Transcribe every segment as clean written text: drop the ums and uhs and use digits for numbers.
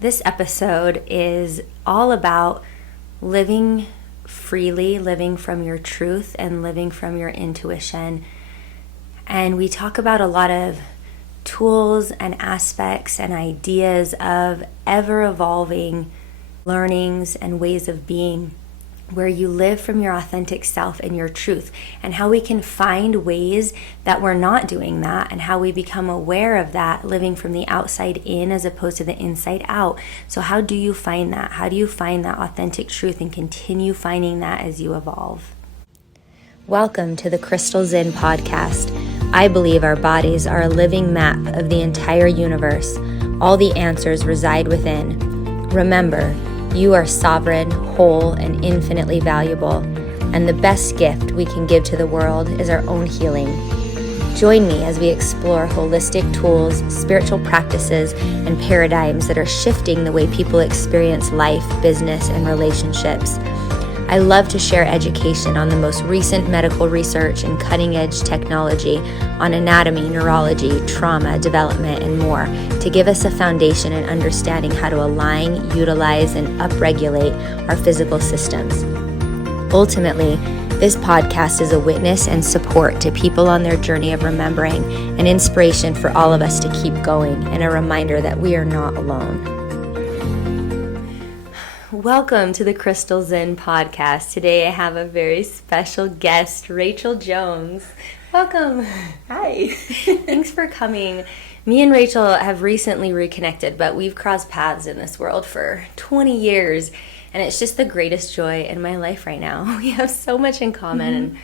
This episode is all about living freely, living from your truth, and living from your intuition. And we talk about a lot of tools and aspects and ideas of ever-evolving learnings and ways of being, where you live from your authentic self and your truth, and how we can find ways that we're not doing that, and how we become aware of that, living from the outside in as opposed to the inside out. So how do you find that? How do you find that authentic truth and continue finding that as you evolve? Welcome to the Crystal Zinn Podcast. I believe our bodies are a living map of the entire universe. All the answers reside within. Remember, you are sovereign, whole, and infinitely valuable, and the best gift we can give to the world is our own healing. Join me as we explore holistic tools, spiritual practices, and paradigms that are shifting the way people experience life, business, and relationships. I love to share education on the most recent medical research and cutting-edge technology on anatomy, neurology, trauma, development, and more to give us a foundation in understanding how to align, utilize, and upregulate our physical systems. Ultimately, this podcast is a witness and support to people on their journey of remembering, an inspiration for all of us to keep going, and a reminder that we are not alone. Welcome to the Crystal Zinn Podcast. Today I have a very special guest, Rachel Jones. Welcome. Hi. Thanks for coming. Me and Rachel have recently reconnected, but we've crossed paths in this world for 20 years, and it's just the greatest joy in my life right now. We have so much in common, and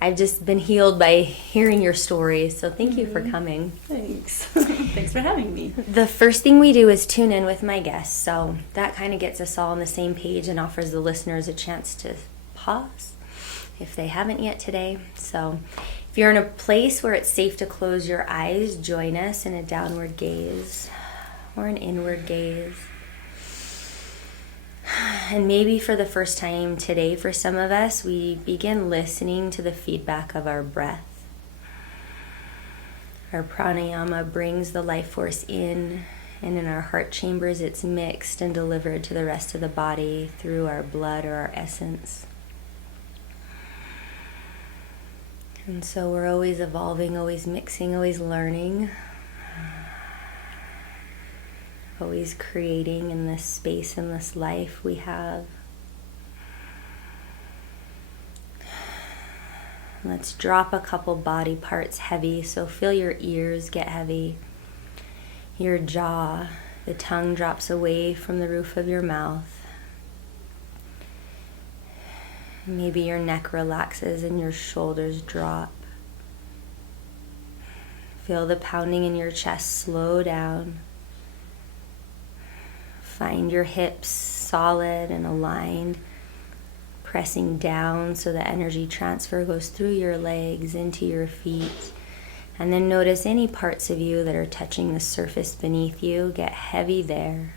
I've just been healed by hearing your story, so thank you for coming. Thanks. Thanks for having me. The first thing we do is tune in with my guests, so that kind of gets us all on the same page and offers the listeners a chance to pause if they haven't yet today. So if you're in a place where it's safe to close your eyes, join us in a downward gaze or an inward gaze. And maybe for the first time today, for some of us, we begin listening to the feedback of our breath. Our pranayama brings the life force in, and in our heart chambers, it's mixed and delivered to the rest of the body through our blood or our essence. And so we're always evolving, always mixing, always learning. Always creating in this space, in this life we have. Let's drop a couple body parts heavy. So feel your ears get heavy, your jaw, the tongue drops away from the roof of your mouth. Maybe your neck relaxes and your shoulders drop. Feel the pounding in your chest slow down. Find your hips solid and aligned, pressing down so the energy transfer goes through your legs into your feet. And then notice any parts of you that are touching the surface beneath you. Get heavy there.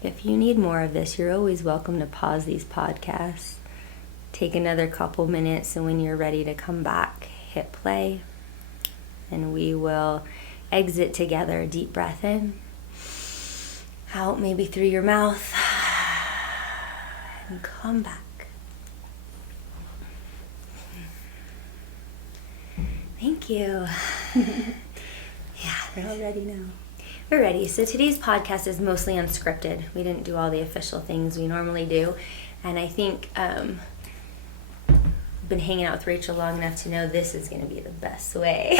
If you need more of this, you're always welcome to pause these podcasts. Take another couple minutes, and when you're ready to come back, hit play. And we will exit together. Deep breath in. Out maybe through your mouth. And come back. Thank you. Yeah, We're all ready now. We're ready. So today's podcast is mostly unscripted. We didn't do all the official things we normally do. And I think been hanging out with Rachel long enough to know this is going to be the best way.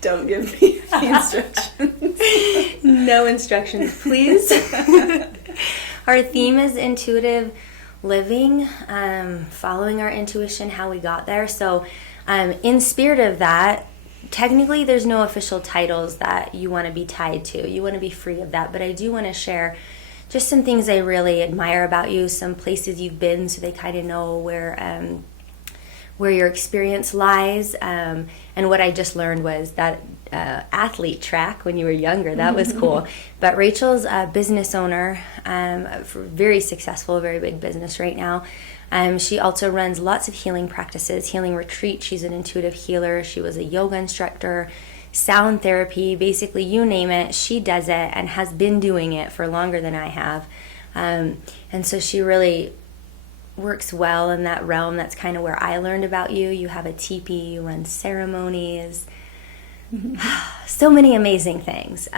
Don't give me the instructions. No instructions, please. Our theme is intuitive living, following our intuition, how we got there. So in spirit of that, technically there's no official titles that you want to be tied to. You want to be free of that. But I do want to share just some things I really admire about you, some places you've been so they kind of know where your experience lies. And what I just learned was that athlete track when you were younger, that was cool. But Rachel's a business owner, very successful, very big business right now. She also runs lots of healing practices, healing retreats. She's an intuitive healer. She was a yoga instructor, sound therapy, basically you name it, she does it and has been doing it for longer than I have. And so she really works well in that realm. That's kind of where I learned about you. You have a teepee, you run ceremonies, so many amazing things.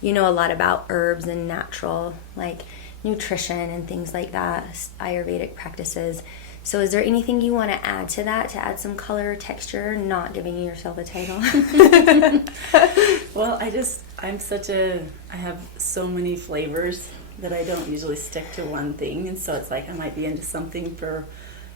You know a lot about herbs and natural, like nutrition and things like that, Ayurvedic practices. So is there anything you want to add to that, to add some color or texture, not giving yourself a title? Well, I have so many flavors that I don't usually stick to one thing, and so it's like I might be into something for,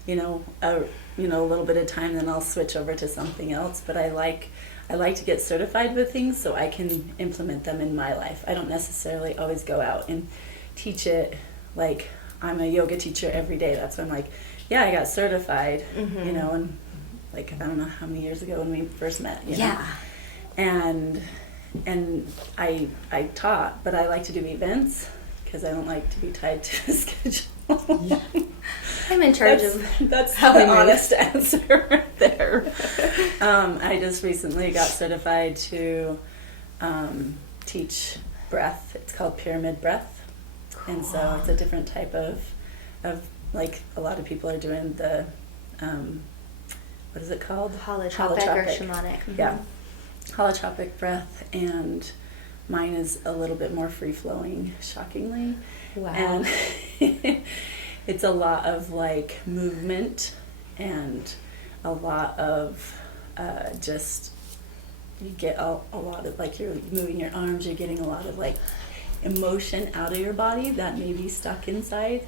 a little bit of time, then I'll switch over to something else. But I like to get certified with things so I can implement them in my life. I don't necessarily always go out and teach it like I'm a yoga teacher every day. That's when I'm like, yeah, I got certified, and like I don't know how many years ago when we first met. Yeah. And I taught, but I like to do events because I don't like to be tied to a schedule. Yeah. I'm in charge that's the honest answer right there. I just recently got certified to teach breath. It's called pyramid breath. Cool. And so it's a different type of like a lot of people are doing the what is it called? Holotropic or shamanic. Mm-hmm. Yeah. Holotropic breath, and mine is a little bit more free-flowing, shockingly. Wow. And it's a lot of like movement and a lot of just, you get a lot of like, you're moving your arms, you're getting a lot of like emotion out of your body that may be stuck inside.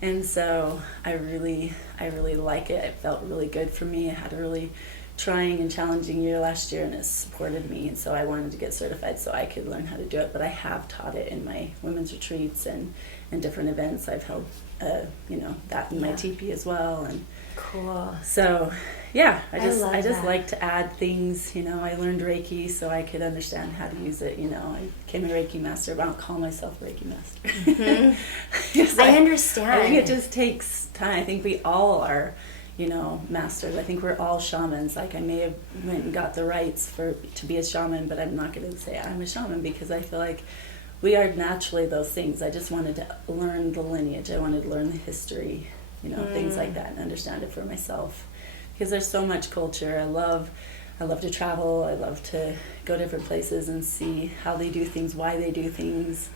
And so I really like it. It felt really good for me. I had a really trying and challenging year last year, and it supported me, and so I wanted to get certified so I could learn how to do it. But I have taught it in my women's retreats and different events. I've held that in my teepee as well. And cool. So yeah, I just that. like to add things. I learned Reiki so I could understand how to use it. I became a Reiki master, but I don't call myself a Reiki master. Mm-hmm. I understand. I think it just takes time. I think we all are masters. I think we're all shamans. Like I may have went and got the rights to be a shaman, but I'm not going to say I'm a shaman because I feel like we are naturally those things. I just wanted to learn the lineage. I wanted to learn the history, things like that, and understand it for myself. Because there's so much culture. I love to travel. I love to go different places and see how they do things, why they do things.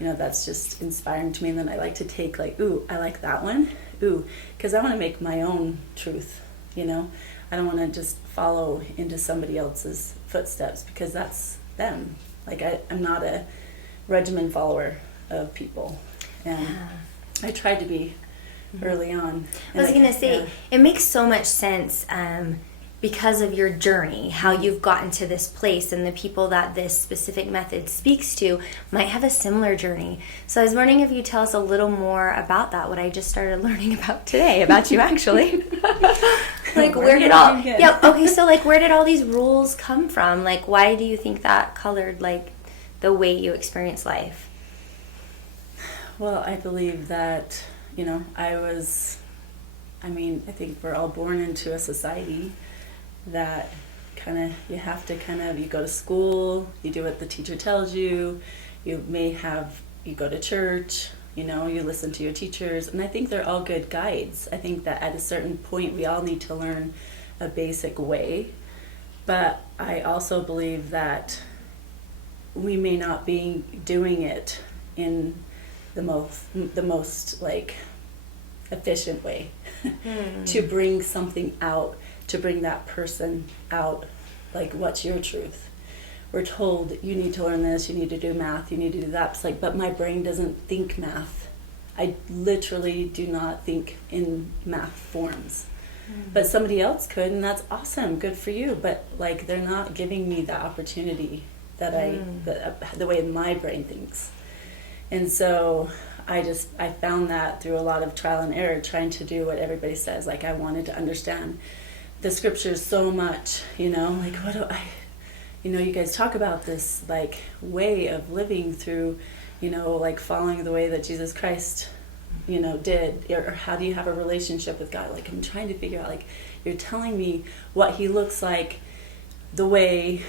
That's just inspiring to me. And then I like to take like, ooh, I like that one. Ooh, because I want to make my own truth, I don't want to just follow into somebody else's footsteps because that's them. Like I'm not a regimen follower of people. And I tried to be early on. I was going to say, it makes so much sense because of your journey, how you've gotten to this place, and the people that this specific method speaks to might have a similar journey. So I was wondering if you tell us a little more about that, what I just started learning about today, about you actually. Like where did all these rules come from? Like why do you think that colored like the way you experience life? Well, I believe that, I think we're all born into a society that you have to you go to school, you do what the teacher tells you, you go to church, you listen to your teachers, and I think they're all good guides. I think that at a certain point we all need to learn a basic way, but I also believe that we may not be doing it in the most like efficient way to bring something out, to bring that person out. Like, what's your truth? We're told you need to learn this, you need to do math, you need to do that. It's like, but my brain doesn't think math. I literally do not think in math forms. But somebody else could, and that's awesome, good for you. But like, they're not giving me the opportunity that the way my brain thinks. And so I found that through a lot of trial and error, trying to do what everybody says. Like, I wanted to understand the scriptures so much, like what do I, you guys talk about this like way of living through, like following the way that Jesus Christ did, or how do you have a relationship with God? Like, I'm trying to figure out, like, you're telling me what he looks like, the way,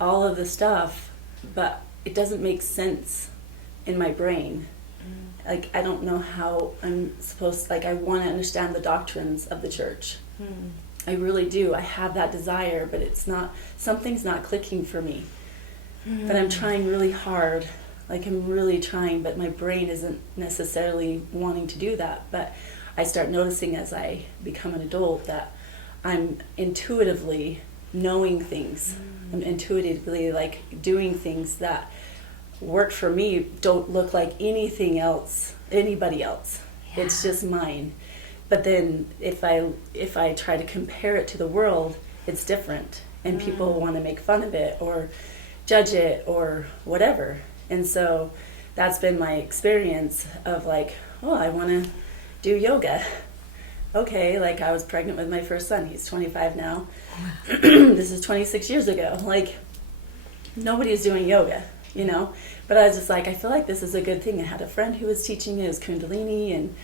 all of the stuff, but it doesn't make sense in my brain. Like, I don't know how I'm supposed to, like, I want to understand the doctrines of the church. I really do. I have that desire, but something's not clicking for me. But I'm trying really hard. Like, I'm really trying, but my brain isn't necessarily wanting to do that. But I start noticing as I become an adult that I'm intuitively knowing things. I'm intuitively, like, doing things that work for me, don't look like anybody else. Yeah. It's just mine. But then if I try to compare it to the world, it's different. And people want to make fun of it or judge it or whatever. And so that's been my experience of, like, oh, I want to do yoga. Okay, like, I was pregnant with my first son. He's 25 now. This is 26 years ago. Like, nobody's doing yoga, But I was just like, I feel like this is a good thing. I had a friend who was teaching me. It was Kundalini, and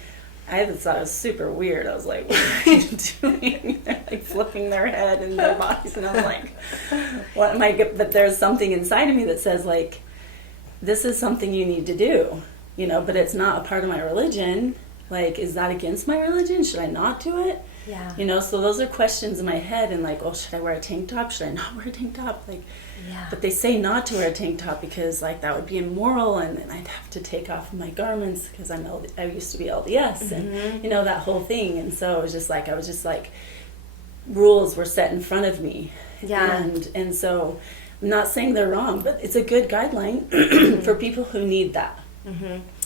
I just thought it was super weird. I was like, what are you doing? They're, like, flipping their head and their bodies. And I was like, what am I? But there's something inside of me that says, like, this is something you need to do, but it's not a part of my religion. Like, is that against my religion? Should I not do it? Yeah. So those are questions in my head, and, like, oh, should I wear a tank top? Should I not wear a tank top? Like, yeah. But they say not to wear a tank top because, like, that would be immoral, and then I'd have to take off my garments because I used to be LDS, and, that whole thing. And so it was just like, rules were set in front of me. Yeah. And so I'm not saying they're wrong, but it's a good guideline for people who need that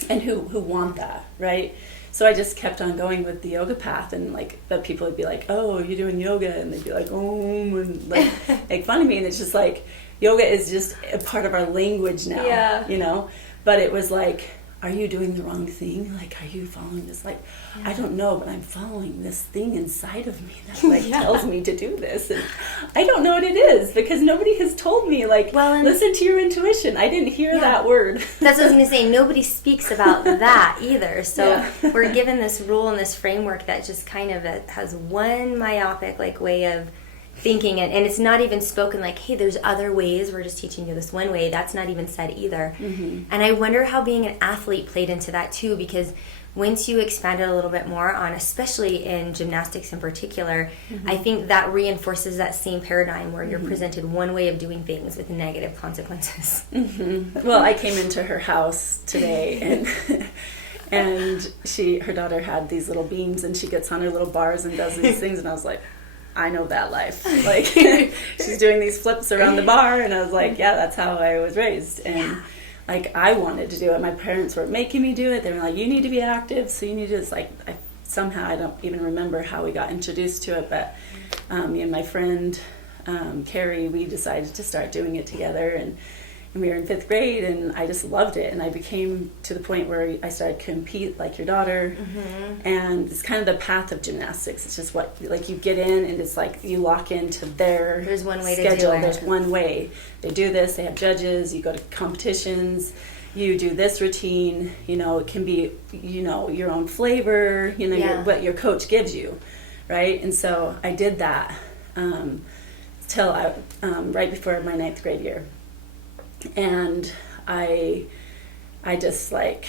and who want that, right? So I just kept on going with the yoga path, and, like, the people would be like, oh, you're doing yoga, and they'd be like, oh, and, like, make fun of me. And it's just like, yoga is just a part of our language now, But it was like, are you doing the wrong thing? Like, are you following this? Like, yeah. I don't know, but I'm following this thing inside of me that, like, tells me to do this. And I don't know what it is because nobody has told me, like, listen to your intuition. I didn't hear that word. That's what I was going to say. Nobody speaks about that either. So we're given this rule and this framework that just kind of has one myopic, like, way of thinking, and it's not even spoken like, hey, there's other ways, we're just teaching you this one way. That's not even said either. And I wonder how being an athlete played into that too, because once you expand it a little bit more on, especially in gymnastics in particular, I think that reinforces that same paradigm where you're presented one way of doing things with negative consequences. Well, I came into her house today, and her daughter had these little beams, and she gets on her little bars and does these things, and I was like, I know that life. Like, she's doing these flips around the bar, and I was like, yeah, that's how I was raised. And like, I wanted to do it. My parents were making me do it. They were like, you need to be active, so you need to. It's like, somehow I don't even remember how we got introduced to it, but me and my friend Carrie, we decided to start doing it together, and we were in 5th grade, and I just loved it, and I became to the point where I started to compete like your daughter, and it's kind of the path of gymnastics. It's just what, like, you get in, and it's like you lock into their There's one way schedule. To do it. There's one way. They do this, they have judges, you go to competitions, you do this routine, it can be, your own flavor, what your coach gives you, right? And so I did that till right before my 9th grade year. And I just, like,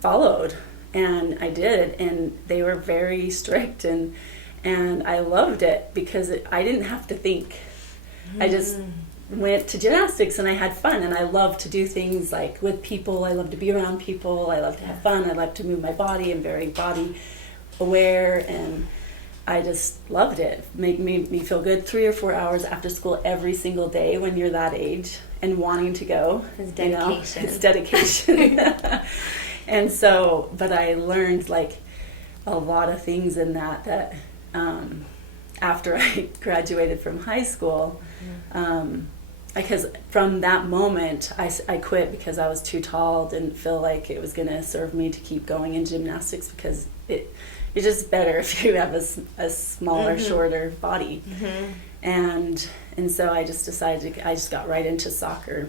followed, and I did, and they were very strict, and I loved it because I didn't have to think. I just went to gymnastics, and I had fun, and I love to do things, like, with people. I love to be around people. I love to have fun. I love to move my body. I'm very body aware, and I just loved it. Made me feel good 3 or 4 hours after school every single day when you're that age and wanting to go. It's dedication. It's dedication. And so, but I learned, like, a lot of things in that after I graduated from high school, because from that moment I quit because I was too tall. Didn't feel like it was going to serve me to keep going in gymnastics because it's just better if you have a smaller, shorter body. And so I just decided I just got right into soccer.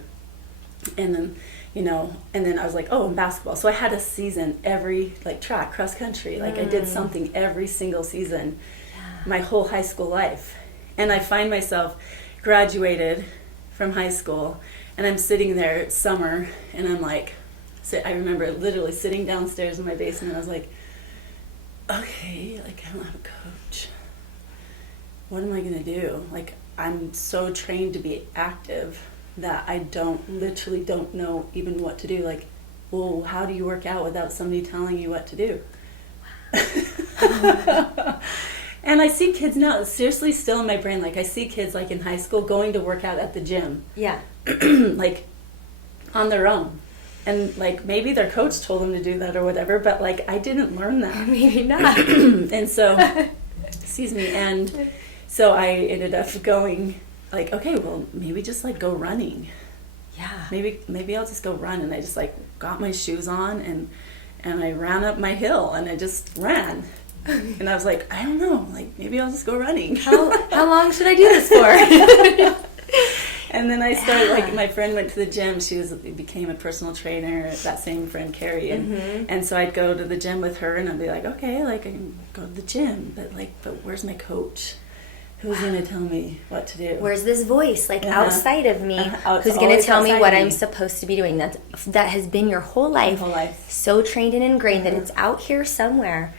And then, and then I was like, oh, and basketball. So I had a season every, like track, cross country. Like I did something every single season, my whole high school life. And I find myself graduated from high school, and I'm sitting there, it's summer, and I'm like, I remember literally sitting downstairs in my basement. I was like, okay, like I don't have a coach. What am I going to do? Like, I'm so trained to be active that I literally don't know even what to do. Like, well, how do you work out without somebody telling you what to do? And I see kids now, seriously, still in my brain, like I see kids like in high school going to work out at the gym. Yeah. Like on their own. And like maybe their coach told them to do that or whatever, but like I didn't learn that. Maybe not. And so, excuse me, and so I ended up going like, okay, well maybe just like go running. Yeah. Maybe I'll just go run. And I just like got my shoes on and I ran up my hill and I just ran. And I was like, I don't know, like maybe I'll just go running. How long should I do this for? And then I started, like, my friend went to the gym. She became a personal trainer, that same friend, Carrie. And so I'd go to the gym with her, and I'd be like, okay, like, I can go to the gym. But where's my coach? Who's going to tell me what to do? Where's this voice, like, outside of me, who's It's going to tell me what outside I'm me. supposed to be doing? That has been your whole life. My whole life. So trained and ingrained that it's out here somewhere.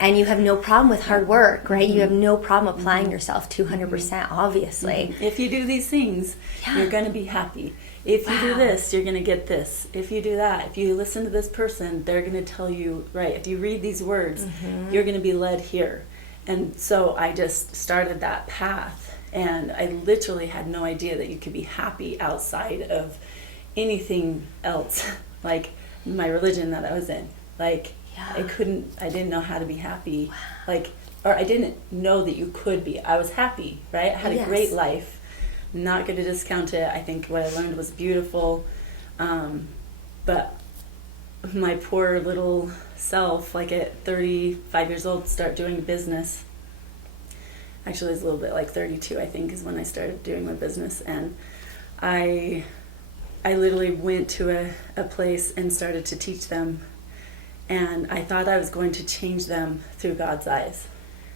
And you have no problem with hard work, right? You have no problem applying yourself 200%, obviously. If you do these things, you're going to be happy. If you do this, you're going to get this. If you do that, if you listen to this person, they're going to tell you, right, if you read these words, you're going to be led here. And so I just started that path, and I literally had no idea that you could be happy outside of anything else, like my religion that I was in. Like, I didn't know how to be happy. Like, or I didn't know that you could be. I was happy, right? I had a great life. Not going to discount it. I think what I learned was beautiful. But my poor little self, like at 35 years old, start doing business. Actually, it's a little bit like 32, I think, is when I started doing my business. And I literally went to a place and started to teach them. And I thought I was going to change them through God's eyes.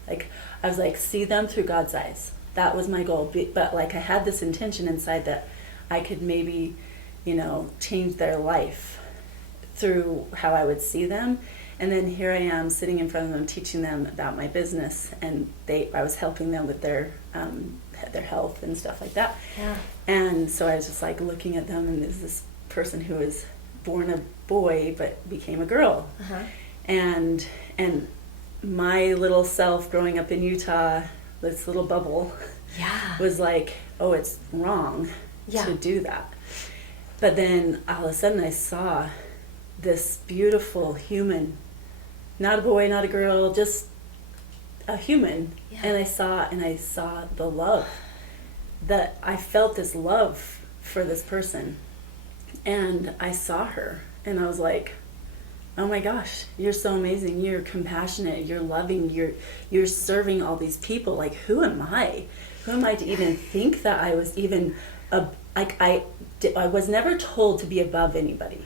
Like, I was like, see them through God's eyes. That was my goal. But like, I had this intention inside that I could maybe, change their life through how I would see them. And then here I am sitting in front of them, teaching them about my business. And I was helping them with their health and stuff like that. Yeah. And so I was just like looking at them, and there's this person who was born a boy but became a girl. And my little self growing up in Utah, this little bubble, was like, oh, it's wrong to do that. But then all of a sudden I saw this beautiful human, not a boy, not a girl, just a human. And I saw the love, that I felt this love for this person. And I saw her, and I was like, oh my gosh, you're so amazing. You're compassionate. You're loving. You're serving all these people. Like, who am I? Who am I to even think that I was even I was never told to be above anybody.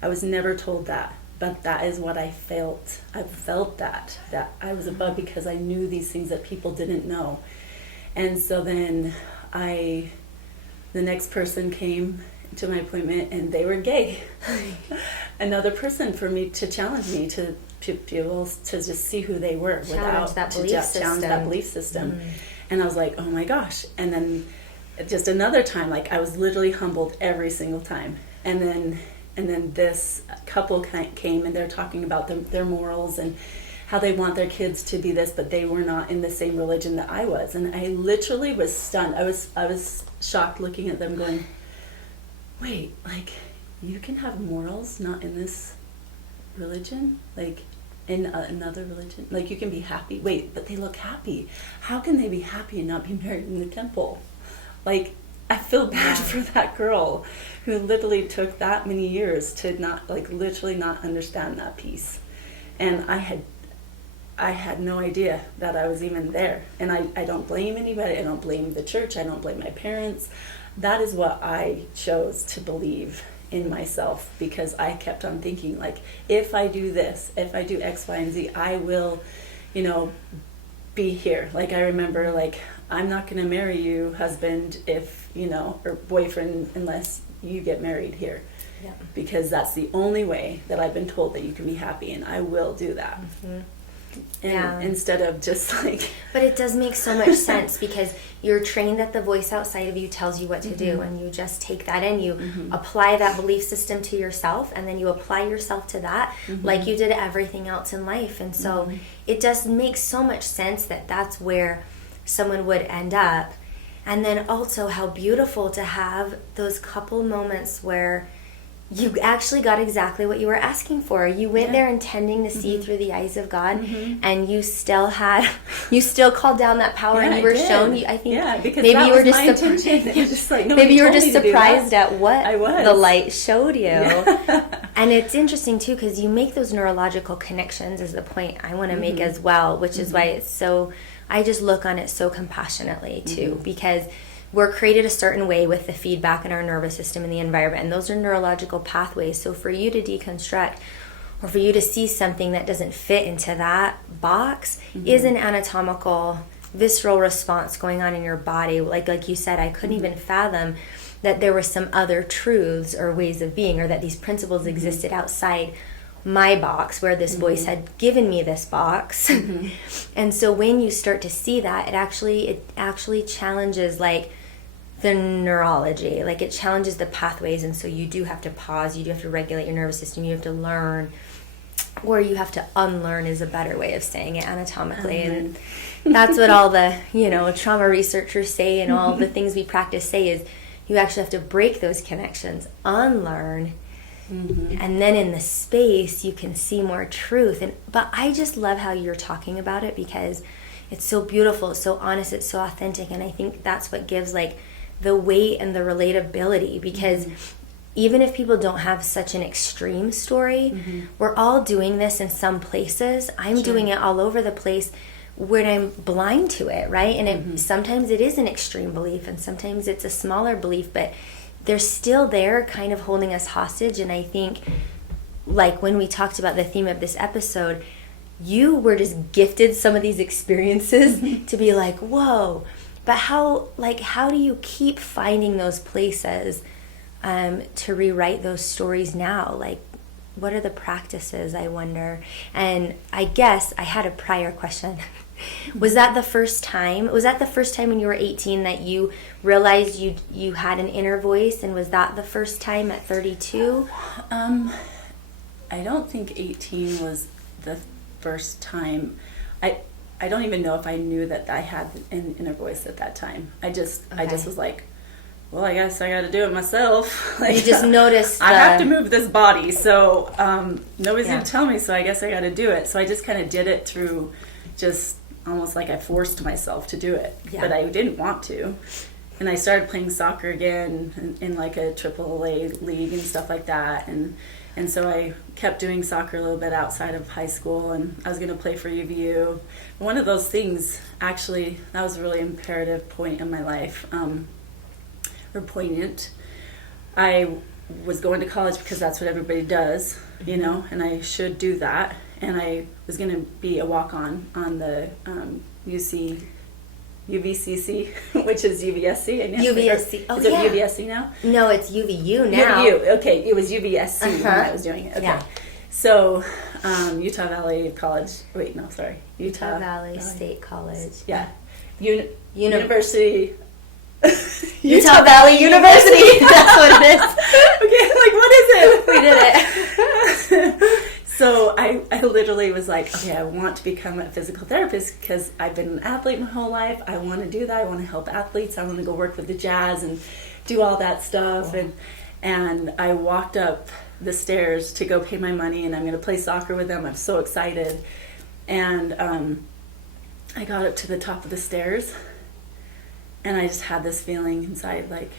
I was never told that. But that is what I felt. I felt that I was above because I knew these things that people didn't know. And so then the next person came to my appointment, and they were gay. Another person for me to challenge me to be able to just see who they were challenge that belief system. And I was like, oh my gosh. And then just another time, like, I was literally humbled every single time. And then this couple came, and they're talking about their morals and how they want their kids to be this, but they were not in the same religion that I was. And I literally was stunned. I was shocked looking at them going, wait, like, you can have morals not in this religion? Like, in another religion? Like, you can be happy? Wait, but they look happy. How can they be happy and not be married in the temple? Like, I feel bad for that girl who literally took that many years to not, like, literally not understand that piece. And I had no idea that I was even there. And I don't blame anybody. I don't blame the church. I don't blame my parents. That is what I chose to believe in myself, because I kept on thinking, like, if I do this, if I do X, Y, and Z, I will, be here. Like, I remember, like, I'm not going to marry you, husband, if, or boyfriend, unless you get married here. Yeah. Because that's the only way that I've been told that you can be happy, and I will do that. Mm-hmm. And instead of just like... But it does make so much sense, because you're trained that the voice outside of you tells you what to do, and you just take that in, you apply that belief system to yourself, and then you apply yourself to that like you did everything else in life. And so it just makes so much sense that that's where someone would end up. And then also how beautiful to have those couple moments where you actually got exactly what you were asking for. You went there intending to see through the eyes of God, and you still called down that power, and you were shown. I think because maybe that you were was just my intention. It was just like, maybe you were just surprised at what the light showed you. And it's interesting too, because you make those neurological connections, is the point I want to make as well, which is why it's so. I just look on it so compassionately too, because we're created a certain way with the feedback in our nervous system and the environment, and those are neurological pathways. So for you to deconstruct, or for you to see something that doesn't fit into that box, is an anatomical, visceral response going on in your body. Like you said, I couldn't even fathom that there were some other truths or ways of being, or that these principles existed outside my box, where this voice had given me this box. And so when you start to see that, it actually challenges like the neurology, like it challenges the pathways. And so you do have to pause, you do have to regulate your nervous system, you have to learn, or you have to unlearn is a better way of saying it anatomically. And that's what all the trauma researchers say, and all the things we practice say, is you actually have to break those connections, unlearn. And then in the space you can see more truth. But I just love how you're talking about it, because it's so beautiful, it's so honest, it's so authentic. And I think that's what gives like the weight and the relatability, because even if people don't have such an extreme story, we're all doing this in some places. I'm doing it all over the place when I'm blind to it, right? And sometimes it is an extreme belief, and sometimes it's a smaller belief, but they're still there kind of holding us hostage. And I think, like when we talked about the theme of this episode, you were just gifted some of these experiences to be like, whoa, but how do you keep finding those places to rewrite those stories now? Like, what are the practices, I wonder? And I guess I had a prior question. Was that the first time when you were 18 that you realized you had an inner voice? And was that the first time at 32? I don't think 18 was the first time. I don't even know if I knew that I had an inner voice at that time. I just was like, well, I guess I got to do it myself. Like, you just noticed I have to move this body, so nobody's going to tell me, so I guess I got to do it. So I just kind of did it through, just almost like I forced myself to do it, but I didn't want to. And I started playing soccer again in like a AAA league and stuff like that. And so I kept doing soccer a little bit outside of high school, and I was going to play for UVU. One of those things, actually, that was a really imperative point in my life, or poignant. I was going to college because that's what everybody does, and I should do that. And I was going to be a walk-on on the UVCC, which is UVSC. UVSC. Oh, is it UVSC now? No, it's UVU now. UVU. Okay, it was UVSC when I was doing it. Okay. Yeah. So, Utah Valley College. Wait, no, sorry. Utah Valley State College. Yeah. University. Utah Valley University. That's what it is. Okay, like, what is it? We did it. So I literally was like, okay, I want to become a physical therapist because I've been an athlete my whole life. I want to do that. I want to help athletes. I want to go work with the Jazz and do all that stuff. Wow. And I walked up the stairs to go pay my money, and I'm going to play soccer with them. I'm so excited. And I got up to the top of the stairs, and I just had this feeling inside, like,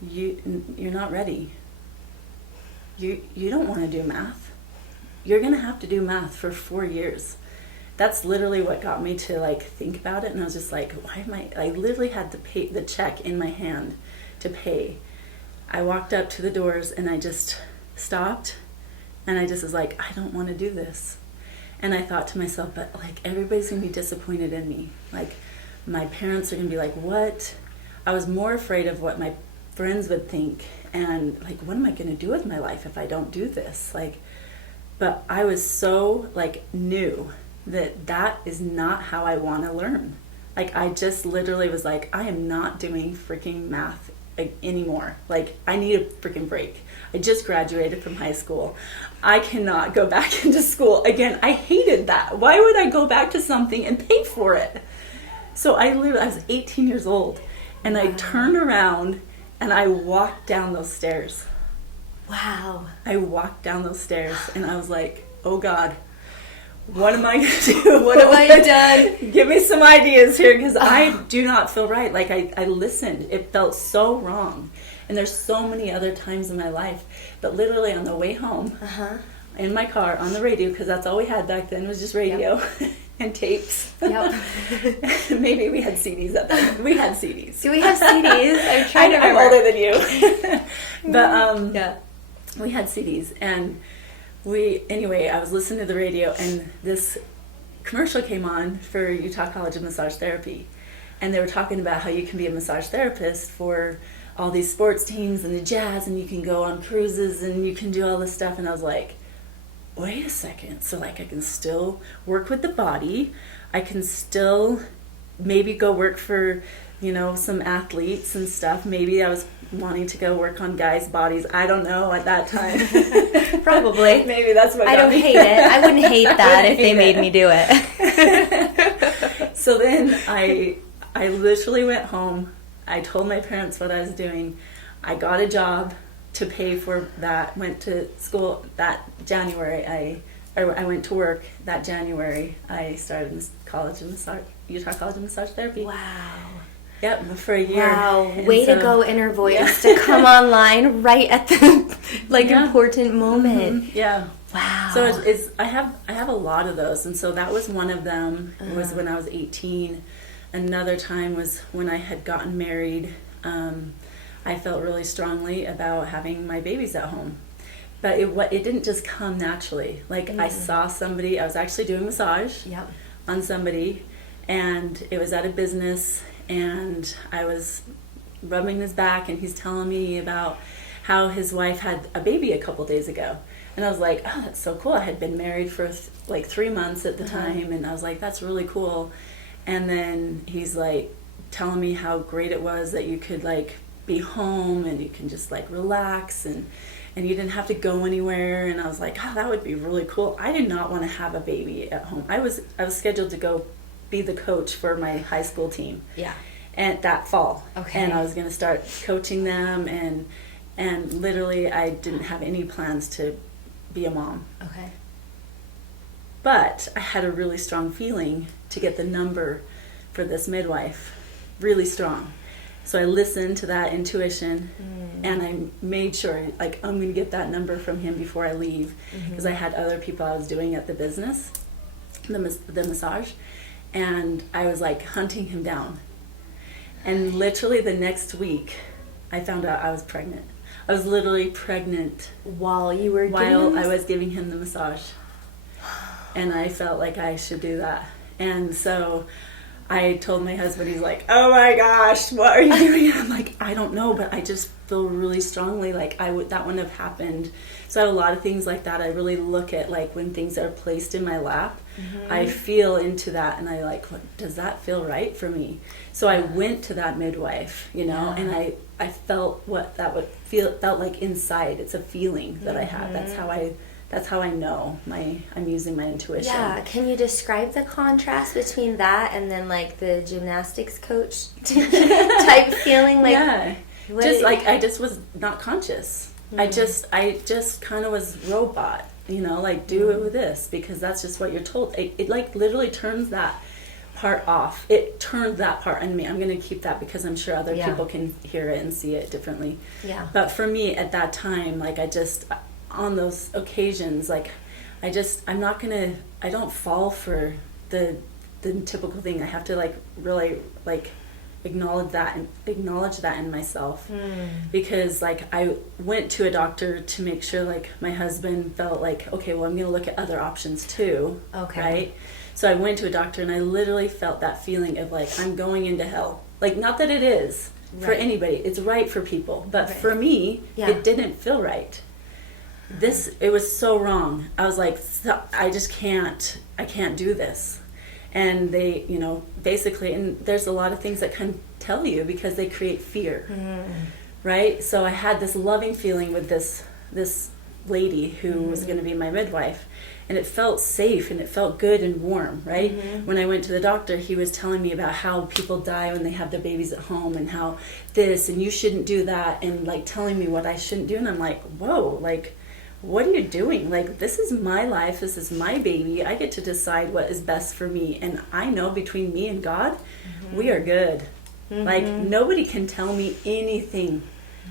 you're not ready. You don't want to do math. You're going to have to do math for 4 years. that's literally what got me to like think about it. And I was just like, why am I literally had to pay the check in my hand to pay. I walked up to the doors and I just stopped and I just was like, I don't want to do this. And I thought to myself, but like everybody's gonna be disappointed in me. Like my parents are gonna be like, what? I was more afraid of what my friends would think and like, what am I gonna do with my life if I don't do this? Like, but I was so like knew that is not how I want to learn. Like I just literally was like, I am not doing freaking math anymore. Like I need a freaking break. I just graduated from high school. I cannot go back into school again. I hated that. Why would I go back to something and pay for it? So I was 18 years old and I turned around and I walked down those stairs. Wow. I walked down those stairs and I was like, oh God, what am I going to do? What have I done? Give me some ideas here, because I do not feel right. Like I listened. It felt so wrong. And there's so many other times in my life. But literally on the way home, in my car, on the radio, because that's all we had back then was just radio and tapes. Yep. Maybe we had CDs at that time. We had CDs. Do we have CDs? I'm trying to remember. I'm older than you. But we had CDs. And anyway, I was listening to the radio and this commercial came on for Utah College of Massage Therapy. And they were talking about how you can be a massage therapist for all these sports teams and the jazz, and you can go on cruises and you can do all this stuff. And I was like, wait a second. So like I can still work with the body. I can still maybe go work for, some athletes and stuff. Maybe I was wanting to go work on guys' bodies. I don't know at that time. Probably. Maybe that's what I don't hate it. I wouldn't hate that if they made me do it. So then I literally went home. I told my parents what I was doing. I got a job to pay for that. Went to school that January. I went to work that January. I started in Utah College of Massage Therapy. Wow. Yep, for a year. Wow, way to go, inner voice, to come online right at the important moment. Mm-hmm. Yeah. Wow. So I have a lot of those, and so that was one of them. It was when I was 18. Another time was when I had gotten married. I felt really strongly about having my babies at home, but it didn't just come naturally. Like I saw somebody. I was actually doing massage on somebody, and it was at a business. And I was rubbing his back and he's telling me about how his wife had a baby a couple days ago. And I was like, oh, that's so cool. I had been married for 3 months at the time. And I was like, that's really cool. And then he's like telling me how great it was that you could like be home and you can just like relax and you didn't have to go anywhere. And I was like, oh, that would be really cool. I did not want to have a baby at home. I was scheduled to go be the coach for my high school team. Yeah. And that fall. Okay. And I was going to start coaching them and literally I didn't have any plans to be a mom. Okay. But I had a really strong feeling to get the number for this midwife. Really strong. So I listened to that intuition and I made sure like I'm going to get that number from him before I leave because I had other people I was doing at the business, the massage. And I was like hunting him down. And literally the next week, I found out I was pregnant. I was literally pregnant while I was giving him the massage. And I felt like I should do that. And so I told my husband, he's like, oh my gosh, what are you doing? I'm like, I don't know, but I just feel really strongly like that wouldn't have happened. So I have a lot of things like that. I really look at like when things are placed in my lap, I feel into that and I like, does that feel right for me? So I went to that midwife, and I felt what that would felt like inside. It's a feeling that I have. That's how I know I'm using my intuition. Yeah, can you describe the contrast between that and then like the gymnastics coach type feeling? Like, yeah, I just was not conscious. I just kind of was robot, like do it with this because that's just what you're told. It like literally turns that part off. It turned that part on me. I'm going to keep that because I'm sure other people can hear it and see it differently. Yeah. But for me at that time, like on those occasions, like I don't fall for the typical thing. I have to like really like acknowledge that in myself, because like I went to a doctor to make sure like my husband felt like, okay, well, I'm going to look at other options too. Okay. Right. So I went to a doctor and I literally felt that feeling of like, I'm going into hell. Like, not that it is for anybody, it's right for people, but for me, it didn't feel right. It was so wrong. I was like, I can't do this. And they, you know, basically, and there's a lot of things that can tell you because they create fear, right? So I had this loving feeling with this lady who was going to be my midwife, and it felt safe and it felt good and warm, right? When I went to the doctor, he was telling me about how people die when they have their babies at home, and how this, and you shouldn't do that, and like telling me what I shouldn't do. And I'm like, whoa, like, what are you doing? Like, this is my life. This is my baby. I get to decide what is best for me. And I know between me and God, we are good. Like, nobody can tell me anything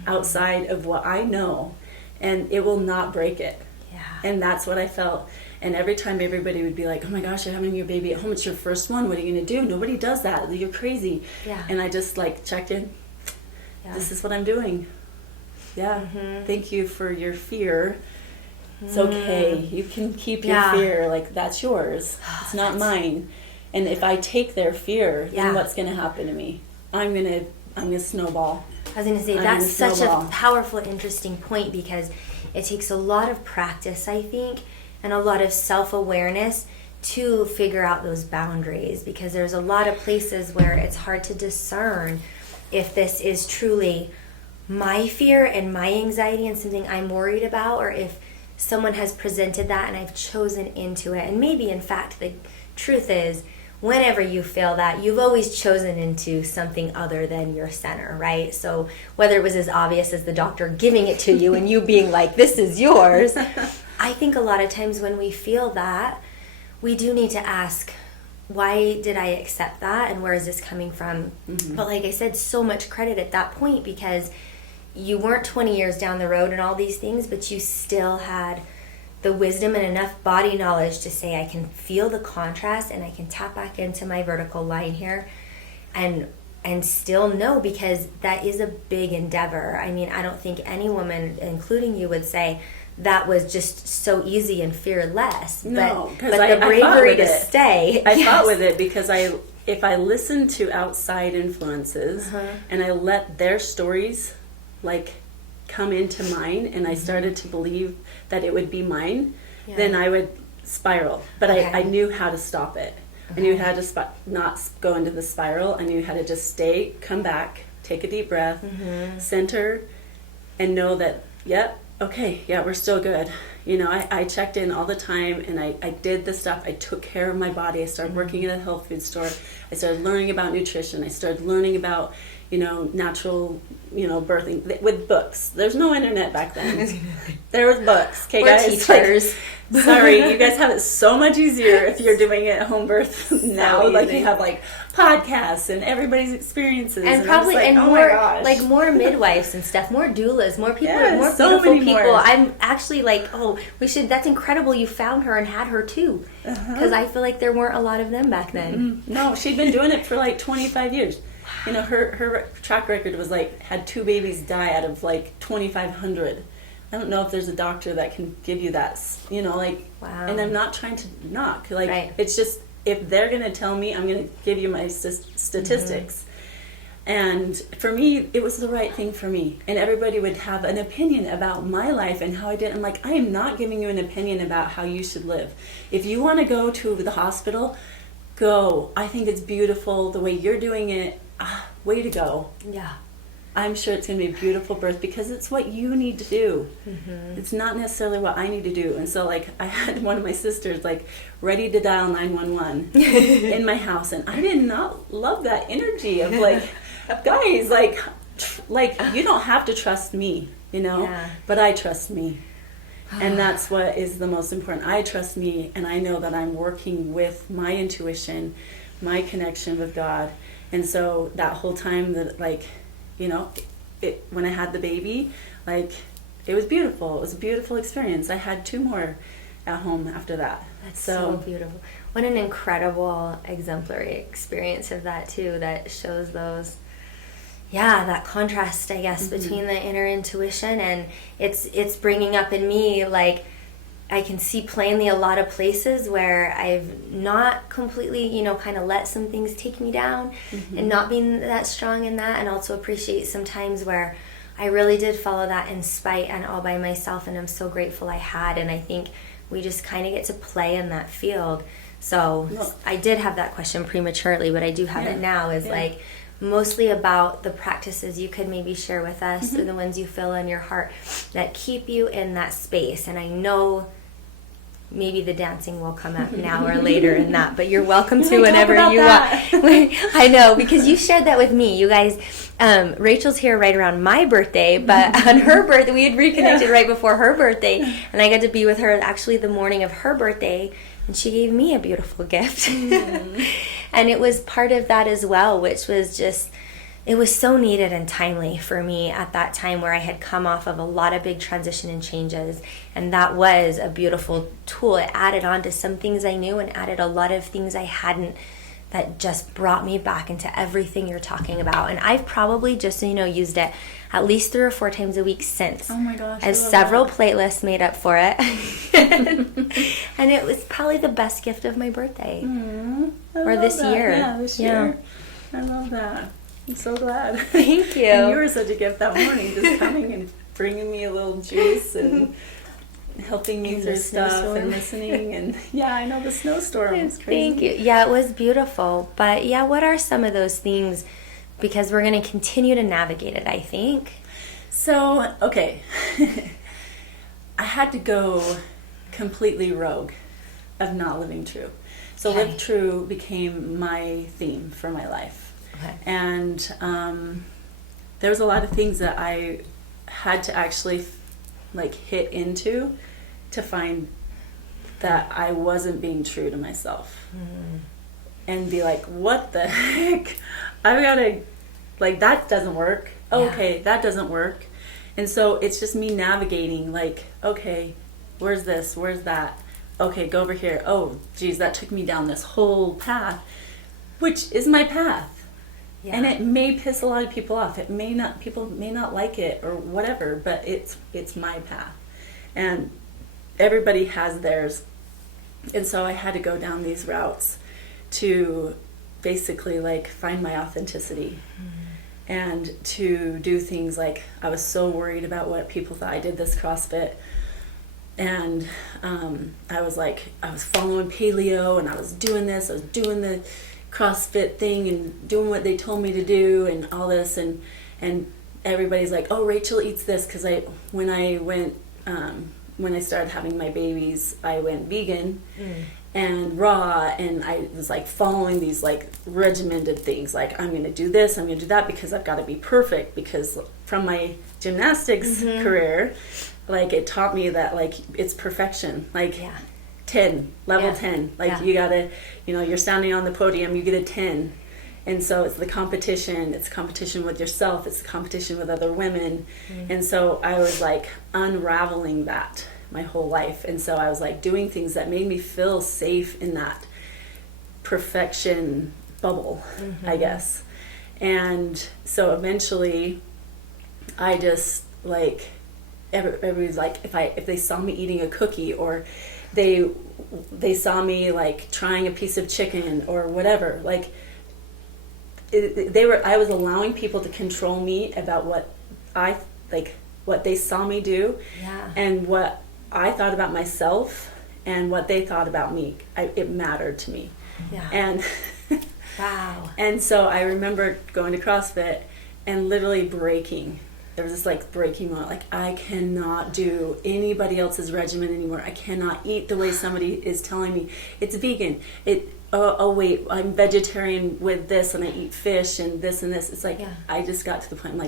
outside of what I know, and it will not break it. Yeah. And that's what I felt. And every time everybody would be like, oh my gosh, you're having your baby at home. It's your first one. What are you going to do? Nobody does that. You're crazy. Yeah. And I just like checked in. Yeah. This is what I'm doing. Yeah. Thank you for your fear. It's okay. You can keep your fear. Like, that's yours. It's not mine. And if I take their fear, then what's going to happen to me? I'm gonna snowball. I was going to say, that's such a powerful, interesting point, because it takes a lot of practice, I think, and a lot of self-awareness to figure out those boundaries, because there's a lot of places where it's hard to discern if this is truly my fear and my anxiety and something I'm worried about, or if someone has presented that and I've chosen into it. And maybe, in fact, the truth is, whenever you feel that, you've always chosen into something other than your center, right? So whether it was as obvious as the doctor giving it to you and you being like, this is yours, I think a lot of times when we feel that, we do need to ask, why did I accept that, and where is this coming from? But like I said, so much credit at that point, because you weren't 20 years down the road and all these things, but you still had the wisdom and enough body knowledge to say, I can feel the contrast and I can tap back into my vertical line here and still know, because that is a big endeavor. I mean, I don't think any woman, including you, would say that was just so easy and fearless. No, but the bravery to stay. I fought with it, because if I listen to outside influences and I let their stories like come into mine, and I started to believe that it would be mine, then I would spiral. But I knew how to stop it. I knew how to not go into the spiral. I knew how to just stay, come back, take a deep breath, center, and know that, we're still good. You know, I checked in all the time, and I did the stuff. I took care of my body. I started working at a health food store. I started learning about nutrition. I started learning about, natural, birthing with books. There's no internet back then. There was books. Okay, guys. Teachers. Like, sorry, you guys have it so much easier if you're doing it home birth now. Like, you have like podcasts and everybody's experiences, and probably like, more midwives and stuff, more doulas, more people, more so beautiful people. More. I'm actually like, we should. That's incredible. You found her and had her too, because I feel like there weren't a lot of them back then. No, she'd been doing it for like 25 years. Her track record was like, had 2 babies die out of like 2,500. I don't know if there's a doctor that can give you that, Wow. And I'm not trying to knock. It's just, if they're going to tell me, I'm going to give you my statistics. And for me, it was the right thing for me. And everybody would have an opinion about my life and how I did. I'm like, I am not giving you an opinion about how you should live. If you want to go to the hospital, go. I think it's beautiful the way you're doing it. Way to go. Yeah. I'm sure it's going to be a beautiful birth, because it's what you need to do. It's not necessarily what I need to do. And so, like, I had one of my sisters, like, ready to dial 911 in my house. And I did not love that energy of, like, guys, like, you don't have to trust me, but I trust me. And that's what is the most important. I trust me, and I know that I'm working with my intuition, my connection with God. And so that whole time that, like, when I had the baby, like, it was beautiful. It was a beautiful experience. I had 2 more at home after that. That's so beautiful. What an incredible exemplary experience of that too, that shows those, that contrast, I guess, between the inner intuition, and it's bringing up in me, like, I can see plainly a lot of places where I've not completely, kind of let some things take me down and not being that strong in that, and also appreciate sometimes where I really did follow that in spite and all by myself, and I'm so grateful I had. And I think we just kind of get to play in that field. So I did have that question prematurely, but I do have it now, is like mostly about the practices you could maybe share with us, or the ones you feel in your heart that keep you in that space. And I know maybe the dancing will come up now or later in that, but you're welcome to whenever you want. I know, because you shared that with me. You guys, Rachel's here right around my birthday, but on her birthday, we had reconnected right before her birthday, and I got to be with her actually the morning of her birthday, and she gave me a beautiful gift. And it was part of that as well, which was just, it was so needed and timely for me at that time, where I had come off of a lot of big transition and changes, and that was a beautiful tool. It added on to some things I knew and added a lot of things I hadn't, that just brought me back into everything you're talking about. And I've probably, just so you know, used it at least 3 or 4 times a week since. Oh my gosh. I have several playlists made up for it. And it was probably the best gift of my birthday. Or this year. Yeah, this year. I love that. I'm so glad. Thank you. And you were such a gift that morning, just coming and bringing me a little juice and helping me through stuff and listening. And I know the snowstorm was crazy. Thank you. Yeah, it was beautiful. But what are some of those things? Because we're going to continue to navigate it, I think. So, okay. I had to go completely rogue of not living true. So Live True became my theme for my life. Okay. And there was a lot of things that I had to actually hit into to find that I wasn't being true to myself. And be like, what the heck? I've got to, that doesn't work. Okay, that doesn't work. And so it's just me navigating, okay, where's this? Where's that? Okay, go over here. Oh, geez, that took me down this whole path, which is my path. Yeah. And it may piss a lot of people off. It may not, people may not like it or whatever, but it's my path. And everybody has theirs. And so I had to go down these routes to basically find my authenticity. And to do things I was so worried about what people thought. I did this CrossFit, and I was following paleo, and I was doing this, I was doing the CrossFit thing and doing what they told me to do and all this, and everybody's like, oh, Rachel eats this, because when I started having my babies, I went vegan and raw, and I was following these regimented things, I'm going to do this, I'm going to do that, because I've got to be perfect, because from my gymnastics career, it taught me that it's perfection, 10, level 10, you gotta, you're standing on the podium, you get a 10, and so it's competition with yourself, it's the competition with other women, and so I was unraveling that my whole life, and so I was doing things that made me feel safe in that perfection bubble, I guess. And so eventually I just everybody's if they saw me eating a cookie, or they saw me trying a piece of chicken or whatever, I was allowing people to control me about what what they saw me do, and what I thought about myself and what they thought about me. It mattered to me. And wow. And so I remember going to CrossFit and literally breaking. There was this breaking moment, I cannot do anybody else's regimen anymore. I cannot eat the way somebody is telling me. It's vegan. Oh wait, I'm vegetarian with this, and I eat fish and this and this. It's I just got to the point,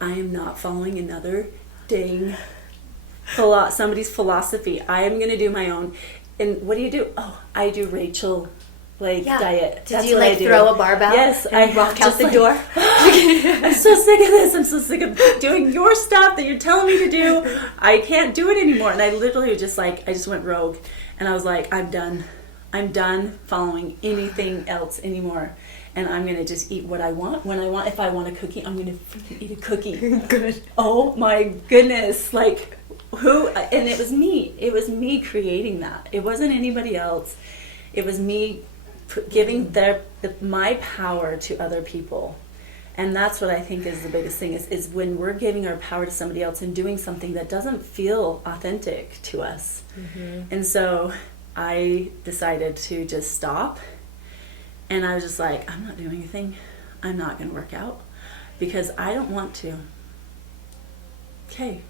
I am not following another dang somebody's philosophy. I am going to do my own. And what do? Oh, I do Rachel diet. Did you like throw a barbell? Yes, I walk out the door. I'm so sick of this. I'm so sick of doing your stuff that you're telling me to do. I can't do it anymore. And I literally just I just went rogue, and I was like, I'm done. I'm done following anything else anymore. And I'm going to just eat what I want when I want. If I want a cookie, I'm going to freaking eat a cookie. Good. Oh my goodness. Who? And it was me. It was me creating that. It wasn't anybody else. It was me giving my power to other people. And that's what I think is the biggest thing, is when we're giving our power to somebody else and doing something that doesn't feel authentic to us. Mm-hmm. And so I decided to just stop. And I was just like, I'm not doing anything. I'm not going to work out because I don't want to. Okay.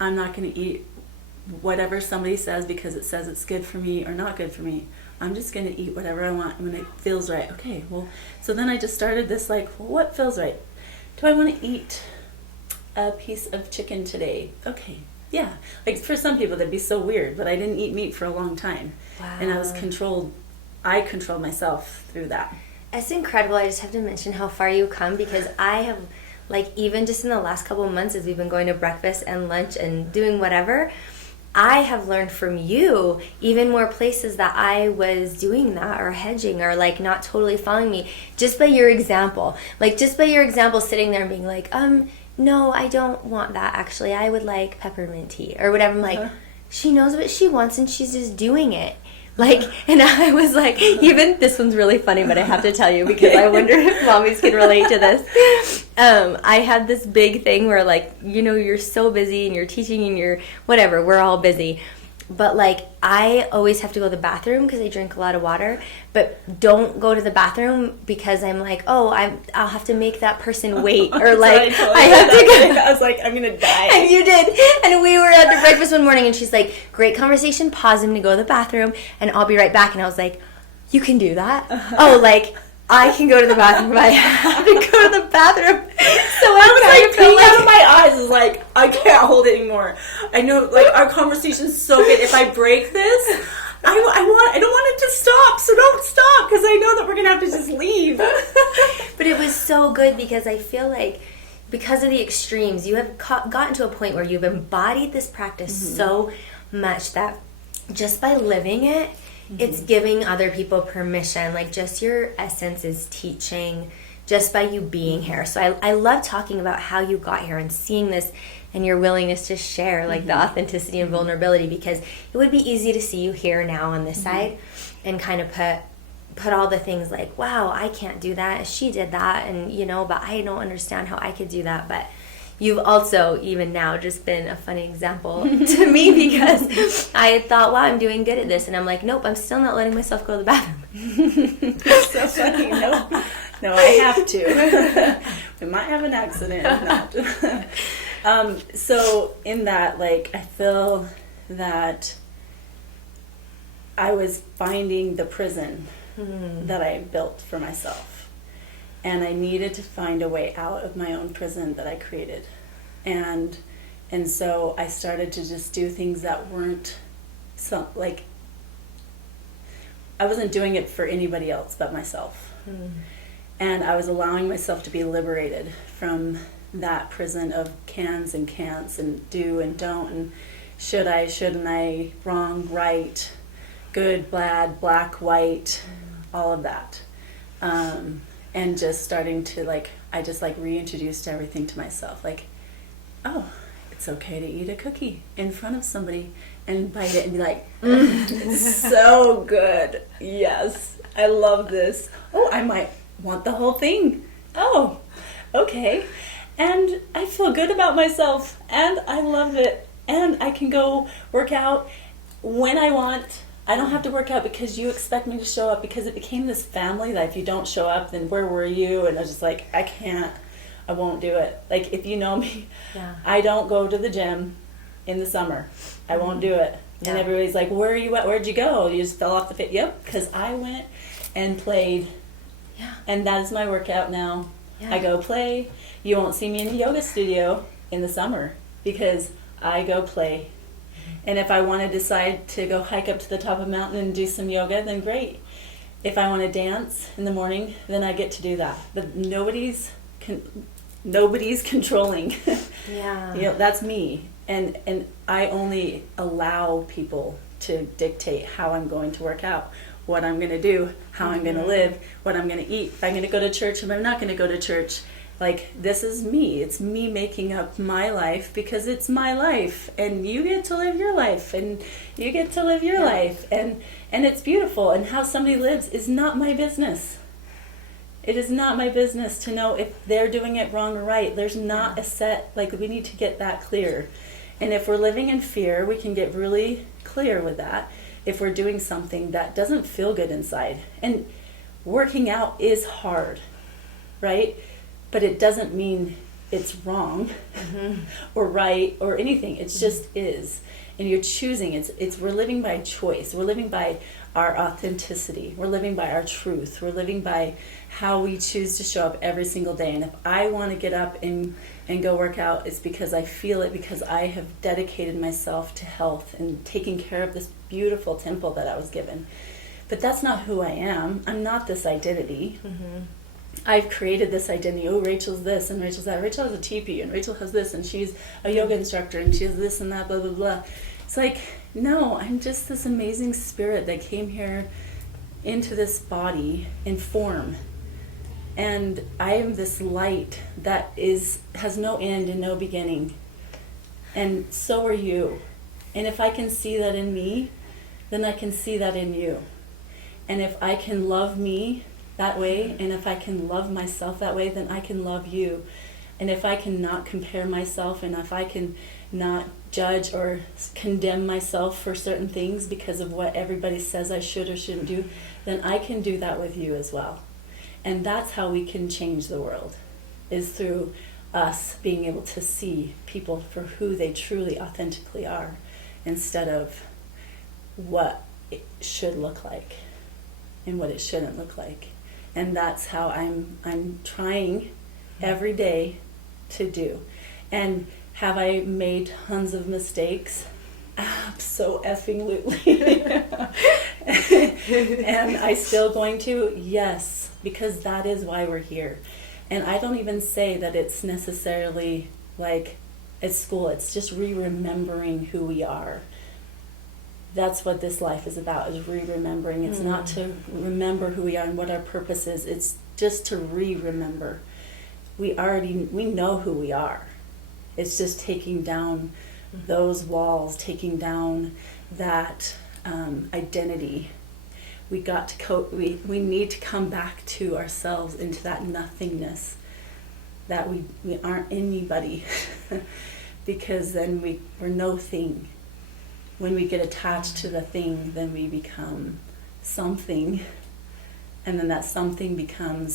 I'm not going to eat whatever somebody says because it says it's good for me or not good for me. I'm just going to eat whatever I want when it feels right. Okay, well, so then I just started this what feels right? Do I want to eat a piece of chicken today? Okay, yeah. For some people that'd be so weird, but I didn't eat meat for a long time. Wow. And I controlled myself through that. It's incredible. I just have to mention how far you come, because I have, even just in the last couple of months as we've been going to breakfast and lunch and doing whatever, I have learned from you even more places that I was doing that or hedging or not totally following me just by your example. Just by your example, sitting there and being like, no, I don't want that actually. I would like peppermint tea or whatever. I'm she knows what she wants and she's just doing it. And I was even this one's really funny, but I have to tell you because I wonder if mommies can relate to this. I had this big thing where you're so busy and you're teaching and you're whatever, we're all busy. But I always have to go to the bathroom because I drink a lot of water, but don't go to the bathroom because I'm I'll have to make that person wait, or I have to go. I was I'm gonna die. And you did. And we were at the breakfast one morning and she's like, great conversation, pause him to go to the bathroom and I'll be right back. And I was like, you can do that? I can go to the bathroom, but I have to go to the bathroom. So I was peeing out of my eyes. I was I can't hold it anymore. I know, our conversation's so good. If I break this, I don't want it to stop. So don't stop, because I know that we're gonna have to just leave. But it was so good because I feel because of the extremes, you have gotten to a point where you've embodied this practice so much that just by living it, it's giving other people permission. Just your essence is teaching just by you being here. So I love talking about how you got here and seeing this and your willingness to share the authenticity and vulnerability, because it would be easy to see you here now on this side and kind of put all the things wow, I can't do that. She did that, and but I don't understand how I could do that. But you've also, even now, just been a funny example to me because I thought, wow, I'm doing good at this. And I'm nope, I'm still not letting myself go to the bathroom. So funny. No, I have to. We might have an accident if not. So in that, I feel that I was finding the prison that I built for myself. And I needed to find a way out of my own prison that I created. And so I started to just do things that weren't I wasn't doing it for anybody else but myself. And I was allowing myself to be liberated from that prison of cans and can'ts and do and don't and should I, shouldn't I, wrong, right, good, bad, black, white, all of that. And just starting to I just reintroduced everything to myself. Oh, it's okay to eat a cookie in front of somebody and bite it and be it's so good. Yes, I love this. Oh, I might want the whole thing. Oh, okay. And I feel good about myself and I love it. And I can go work out when I want. I don't have to work out because you expect me to show up, because it became this family that if you don't show up, then where were you? And I was just I can't, I won't do it. If you know me, I don't go to the gym in the summer. I won't do it. Yeah. And everybody's where are you at? Where'd you go? You just fell off the fit. Yep, because I went and played. Yeah. And that is my workout now. Yeah. I go play. You won't see me in the yoga studio in the summer because I go play. And if I want to decide to go hike up to the top of a mountain and do some yoga, then great. if I want to dance in the morning, then I get to do that. But nobody's controlling. Yeah. You know, that's me. And I only allow people to dictate how I'm going to work out, what I'm going to do, how I'm going to live, what I'm going to eat, if I'm going to go to church, if I'm not going to go to church. Like, this is me. It's me making up my life because it's my life. And you get to live your life. And you get to live your life. And it's beautiful. And how somebody lives is not my business. It is not my business to know if they're doing it wrong or right. There's not a set, like, we need to get that clear. And if we're living in fear, we can get really clear with that if we're doing something that doesn't feel good inside. And working out is hard, right? But it doesn't mean it's wrong or right or anything. It just is. And you're choosing. We're living by choice. We're living by our authenticity. We're living by our truth. We're living by how we choose to show up every single day. And if I want to get up and go work out, it's because I feel it, because I have dedicated myself to health and taking care of this beautiful temple that I was given. But that's not who I am. I'm not this identity. I've created this identity. Oh, Rachel's this and Rachel's that. Rachel has a teepee and Rachel has this and she's a yoga instructor and she has this and that, blah, blah, blah. It's like, no, I'm just this amazing spirit that came here into this body in form. And I am this light that has no end and no beginning. And so are you. And if I can see that in me, then I can see that in you. And if I can love me that way, and if I can love myself that way, then I can love you. And if I can not compare myself, and if I can not judge or condemn myself for certain things because of what everybody says I should or shouldn't do, then I can do that with you as well. And that's how we can change the world, is through us being able to see people for who they truly, authentically are, instead of what it should look like and what it shouldn't look like. And that's how I'm trying every day to do. And have I made tons of mistakes? Abso-effing-lutely. And I still going to? Yes, because that is why we're here. And I don't even say that it's necessarily like at school. It's just remembering who we are. That's what this life is about, is remembering. It's not to remember who we are and what our purpose is. It's just to remember. We know who we are. It's just taking down those walls, taking down that identity. We need to come back to ourselves, into that nothingness, that we aren't anybody, because then we're no thing. When we get attached to the thing, then we become something, and then that something can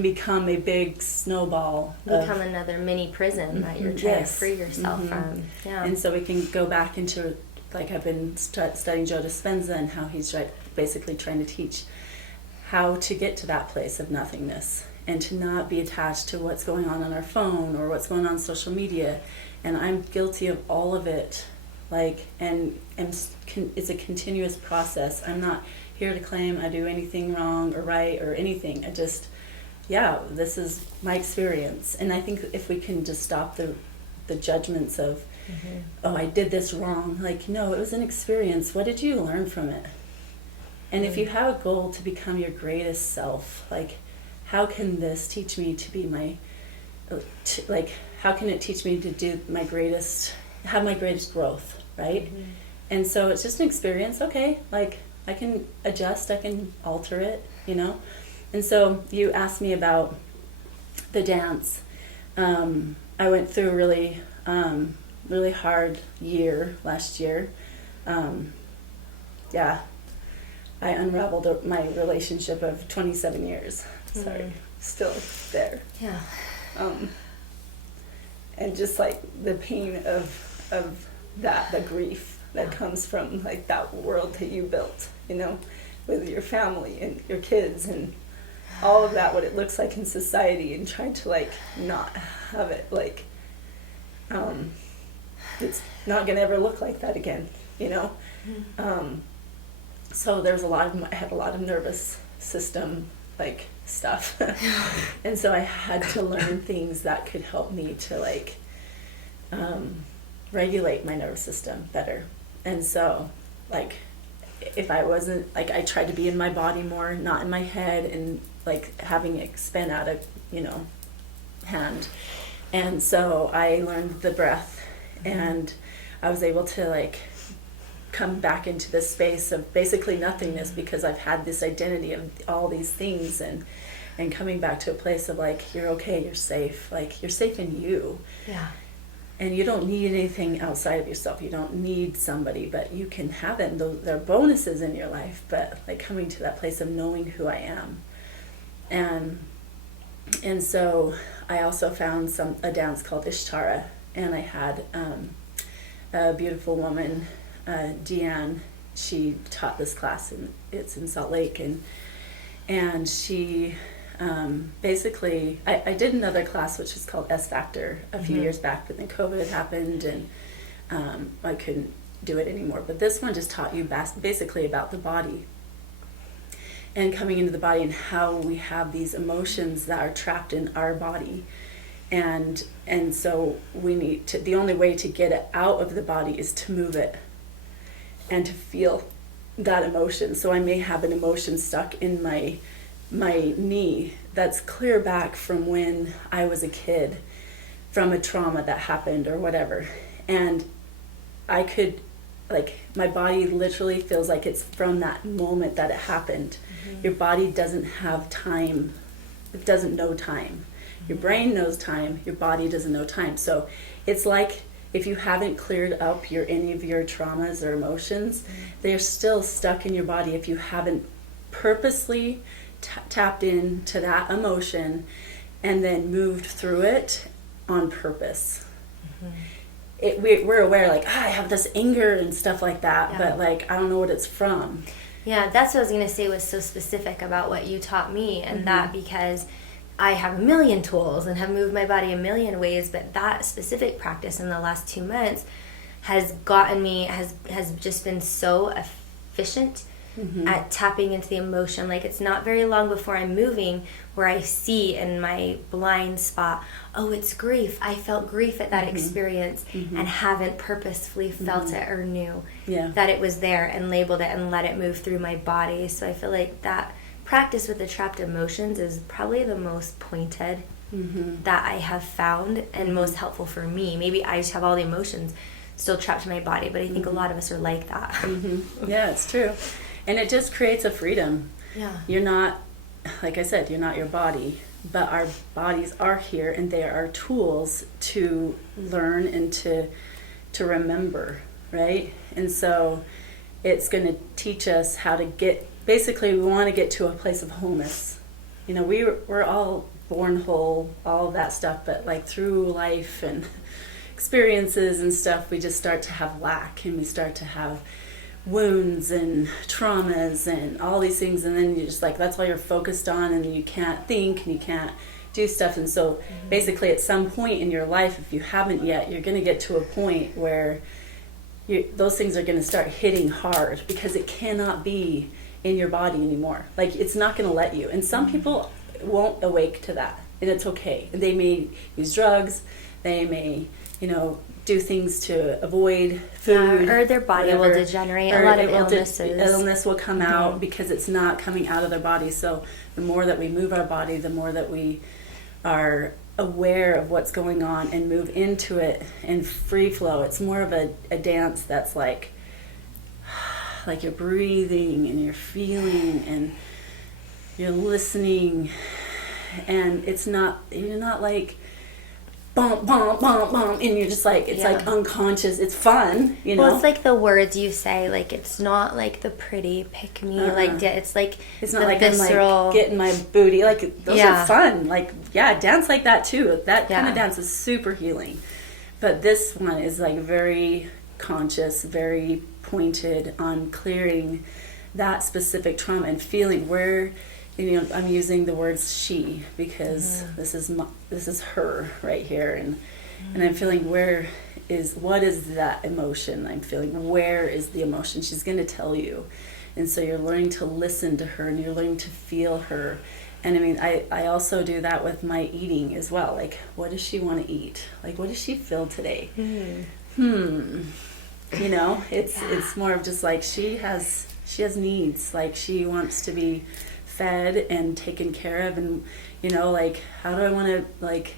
become a big snowball. Become another mini prison that you're trying to free yourself from. Yeah. And so we can go back into, like, I've been studying Joe Dispenza and how he's basically trying to teach how to get to that place of nothingness and to not be attached to what's going on our phone or what's going on social media. And I'm guilty of all of it. And it's a continuous process. I'm not here to claim I do anything wrong or right or anything. This is my experience. And I think if we can just stop the judgments of, oh, I did this wrong. Like, no, it was an experience. What did you learn from it? And if you have a goal to become your greatest self, like, how can this teach me to be how can it teach me to do have my greatest growth? Right? And so it's just an experience. Okay, like, I can adjust, I can alter it, And so you asked me about the dance. I went through a really hard year last year. I unraveled my relationship of 27 years. Sorry, still there. Yeah. And just like the pain of the grief that comes from, like, that world that you built, with your family and your kids and all of that, what it looks like in society, and trying to, like, not have it, like, it's not gonna ever look like that again, So there's I had a lot of nervous system like stuff. And so I had to learn things that could help me to like regulate my nervous system better. And so like if I wasn't, like, I tried to be in my body more, not in my head, and like having it spin out of, hand. And so I learned the breath, and I was able to like come back into this space of basically nothingness, because I've had this identity of all these things, and coming back to a place of like, you're okay, you're safe, like you're safe in you. Yeah. And you don't need anything outside of yourself. You don't need somebody, but you can have it. And there are bonuses in your life, but like coming to that place of knowing who I am. And so I also found a dance called Ishtara, and I had a beautiful woman, Deanne. She taught this class, and it's in Salt Lake, and she basically, I did another class which is called S Factor a few years back, but then COVID happened, and I couldn't do it anymore. But this one just taught you basically about the body, and coming into the body, and how we have these emotions that are trapped in our body, and so we need to, the only way to get it out of the body is to move it and to feel that emotion. So I may have an emotion stuck in my knee that's clear back from when I was a kid, from a trauma that happened or whatever, and I could, like, my body literally feels like it's from that moment that it happened. Your body doesn't have time. It doesn't know time. Your brain knows time. Your body doesn't know time. So it's like if you haven't cleared up any of your traumas or emotions, they're still stuck in your body if you haven't purposely tapped into that emotion and then moved through it on purpose. We're aware, like, I have this anger and stuff like that, but like, I don't know what it's from. Yeah, that's what I was going to say, was so specific about what you taught me, and that because I have a million tools and have moved my body a million ways, but that specific practice in the last 2 months has gotten me, has just been so efficient at tapping into the emotion. Like, it's not very long before I'm moving where I see in my blind spot, oh, it's grief. I felt grief at that experience and haven't purposefully felt it or knew that it was there, and labeled it and let it move through my body. So I feel like that practice with the trapped emotions is probably the most pointed that I have found, and most helpful for me. Maybe I just have all the emotions still trapped in my body, but I think a lot of us are like that. Yeah, it's true. And it just creates a freedom. Yeah. You're not, like I said, you're not your body, but our bodies are here, and they are tools to learn and to remember, right? And so it's going to teach us how to get, basically we want to get to a place of wholeness. We're all born whole, all of that stuff, but like through life and experiences and stuff, we just start to have lack, and we start to have wounds and traumas and all these things, and then you're just like, that's all you're focused on, and you can't think and you can't do stuff. And so basically at some point in your life, if you haven't yet, you're going to get to a point where those things are going to start hitting hard, because it cannot be in your body anymore. Like, it's not going to let you. And some people won't awake to that, and it's okay. And they may use drugs, they may do things to avoid food, or their body will degenerate. A lot of illness will come out because it's not coming out of their body. So the more that we move our body, the more that we are aware of what's going on and move into it in free flow. It's more of a dance that's like you're breathing and you're feeling and you're listening, and you're not like bump, bump, bump, bump, and you're just like, it's like unconscious. It's fun, Well, it's like the words you say, like, it's not like the pretty pick me, like, it's like, it's not like visceral, I'm like getting my booty, like, those are fun, like, dance like that too. That kind of dance is super healing. But this one is like very conscious, very pointed on clearing that specific trauma and feeling where, I'm using the words she, because this is her right here, and I'm feeling what is that emotion I'm feeling, where is the emotion? She's going to tell you, And so you're learning to listen to her and you're learning to feel her. And I mean, I also do that with my eating as well. Like, what does she want to eat? Like, what does she feel today? You know, it's more of just like she has needs. Like, she wants to be fed and taken care of, and you know, like, how do I want to like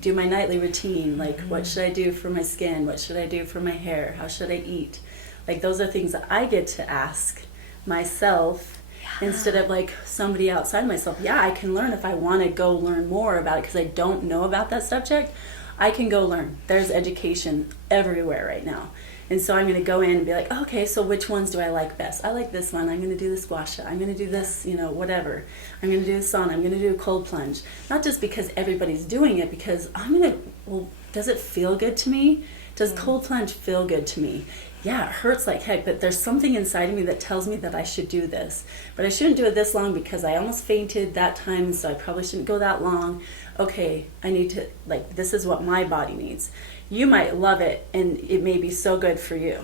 do my nightly routine? Like, what should I do for my skin? What should I do for my hair? How should I eat? Like, those are things that I get to ask myself instead of like somebody outside myself. Yeah, I can learn if I want to go learn more about it because I don't know about that subject. I can go learn. There's education everywhere right now. And so I'm going to go in and be like, okay, so which ones do I like best? I like this one. I'm going to do the squash. I'm going to do this, you know, whatever. I'm going to do the sauna. I'm going to do a cold plunge. Not just because everybody's doing it, because I'm going to, well, does it feel good to me? Does cold plunge feel good to me? Yeah, it hurts like heck, but there's something inside of me that tells me that I should do this. But I shouldn't do it this long because I almost fainted that time, so I probably shouldn't go that long. Okay, I need to, like, this is what my body needs. You might love it, and it may be so good for you.